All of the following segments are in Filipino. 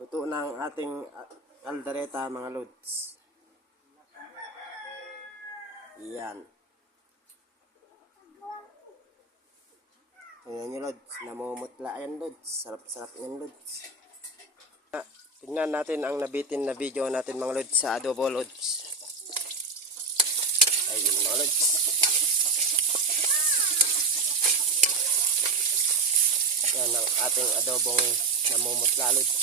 Luto ng ating kaldereta mga lods. Yan. Tingnan nyo lods, namumutla yan lods. Sarap-sarap yan lods. Tingnan natin ang nabitin na video natin mga lods sa adobo lods. Ayun mga lods. Yan ang ating adobong namumutla lods.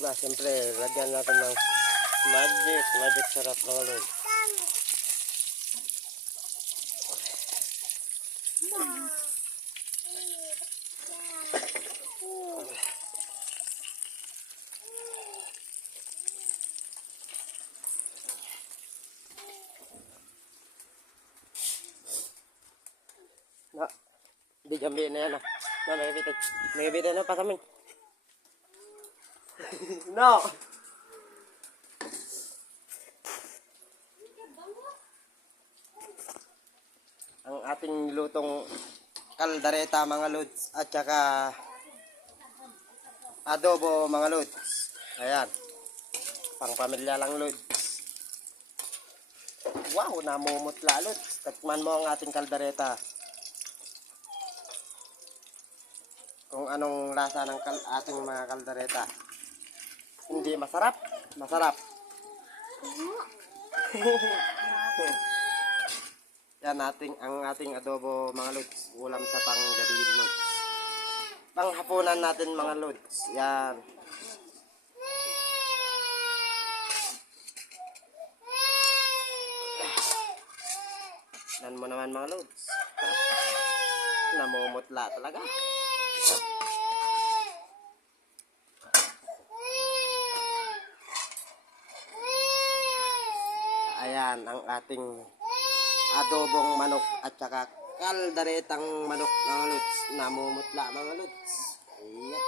Diba, siyempre, lagyan natin ng magic sarap mga lods. Na, di jambi na yan ah. Na, nagabitin na pa kami. No! Ang ating lutong kaldereta mga lods at saka adobo mga lods. Ayan. Pang pamilya lang lods. Wow, namumutla lods. Tikman mo ang ating kaldereta. Kung anong lasa ng ating mga kaldereta. Hindi masarap? Masarap. Yan ang ating adobo mga lods. Ulam sa panggabi lods. Panghapunan natin mga lods. Yan. Yan mo naman mga lods. Namumutla talaga. Ayan ang ating adobong manok at saka kalderetang manok mga lods. Namumutla mga lods. Ayan.